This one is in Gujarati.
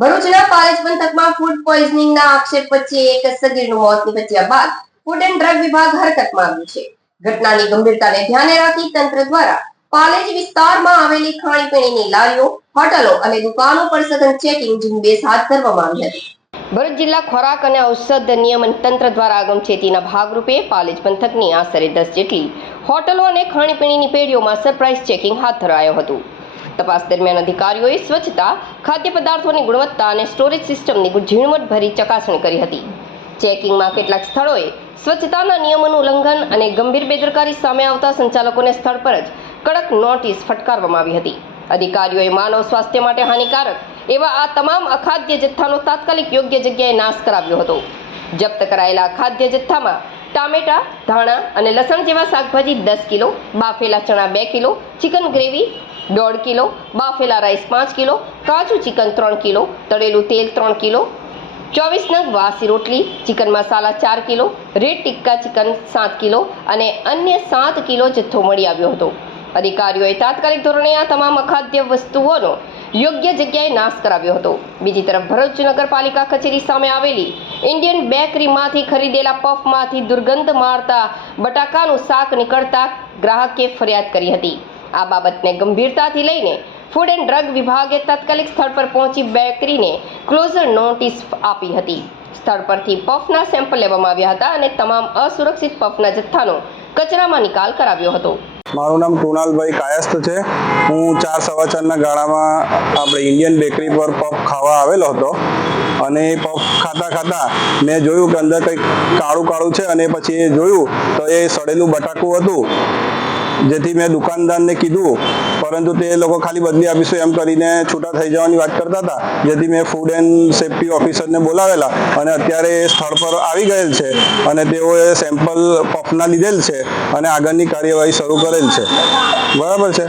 ભરૂચના પાલેજ પંથકમાં ફૂડ પોઈઝનિંગના આક્ષેપ વચ્ચે એક સગીરનું મોત નીપજ્યા બાદ ફૂડ એન્ડ ડ્રગ વિભાગ હરકતમાં આવ્યું છે. ઘટનાની ગંભીરતાને ધ્યાને રાખી તંત્ર દ્વારા પાલેજ વિસ્તારમાં આવેલી ખાણીપીણીની લારીઓ, હોટલો અને દુકાનો પર સઘન ચેકિંગ ઝુંબેશ હાથ ધરવામાં આવી હતી. ભરૂચ જિલ્લા ખોરાક અને ઔષધ નિયમન તંત્ર દ્વારા અગમચેતીના ભાગરૂપે પાલેજ પંથકની આશરે 10 જેટલી હોટલો અને ખાણીપીણીની પેઢીઓમાં સરપ્રાઇઝ ચેકિંગ હાથ ધરાયું હતું. તપાસ દરમિયાન અધિકારીઓએ સ્વચ્છતા, ખાદ્ય પદાર્થોની ગુણવત્તા અને સ્ટોરેજ સિસ્ટમની ઝીણવટભરી ચકાસણી કરી હતી. ચેકિંગમાં કેટલાક સ્થળોએ સ્વચ્છતાના નિયમોનું ઉલ્લંઘન અને ગંભીર બેદરકારી સામે આવતા સંચાલકોને સ્થળ પર જ કડક નોટિસ ફટકારવામાં આવી હતી. અધિકારીઓએ માનવ સ્વાસ્થ્ય માટે હાનિકારક એવા આ તમામ અખાદ્ય જથ્થાનો તાત્કાલિક યોગ્ય જગ્યાએ નાશ કરાવ્યો હતો. જપ્ત કરાયેલા ખાદ્ય જથ્થામાં ટામેટા, ધાણા અને લસણ જેવા શાકભાજી 10 કિલો, બાફેલા ચણા 2 કિલો, ચિકન ગ્રેવી 1.5 કિલો, બાફેલા રાઈસ 5 કિલો, કાચું ચિકન 3 કિલો, તળેલું તેલ 3 કિલો, 24 નંગ વાસી રોટલી, ચિકન મસાલા 4 kilo, red tikka chicken 7 kilo અને અન્ય 7 કિલો જથ્થો મળી આવ્યો હતો. અધિકારીઓએ તાત્કાલિક ધોરણે આ તમામ અખાદ્ય વસ્તુઓનો યોગ્ય જગ્યાએ નાશ કરાવ્યો હતો. બીજી તરફ ભરૂચ નગરપાલિકા કચેરી સામે આવેલી ઇન્ડિયન બેકરીમાંથી ખરીદેલા પફમાંથી દુર્ગંધ મારતા બટાકાનું શાક નીકળતા ગ્રાહકે ફરિયાદ કરી હતી. આ બાબતને ગંભીરતાથી લઈને ફૂડ એન્ડ ડ્રગ વિભાગે તાત્કાલિક સ્થળ પર પહોંચી બેકરીને ક્લોઝર નોટિસ આપી હતી. સ્થળ પરથી પફના સેમ્પલ લેવામાં આવ્યા હતા અને તમામ અસુરક્ષિત પફના જથ્થાનો કચરામાં નિકાલ કરાવ્યો હતો. મારું નામ કુણાલભાઈ કાયસ્થ છે. હું 4:15 ગાળામાં આપણે ઇન્ડિયન બેકરી પર પફ ખાવા આવેલો હતો અને એ પફ ખાતા મેં જોયું કે અંદર કંઈક કાળું છે અને પછી એ જોયું તો એ સડેલું બટાકું હતું, જેથી મેં દુકાનદારને કીધું, પરંતુ તે લોકો ખાલી બદલી આપીશું એમ કરીને છૂટા થઈ જવાની વાત કરતા હતા. જેથી મેં ફૂડ એન્ડ સેફ્ટી ઓફિસરને બોલાવેલા અને અત્યારે એ સ્થળ પર આવી ગયેલ છે અને તેઓએ સેમ્પલ પફના લીધેલ છે અને આગળની કાર્યવાહી શરૂ કરેલ છે. બરાબર છે.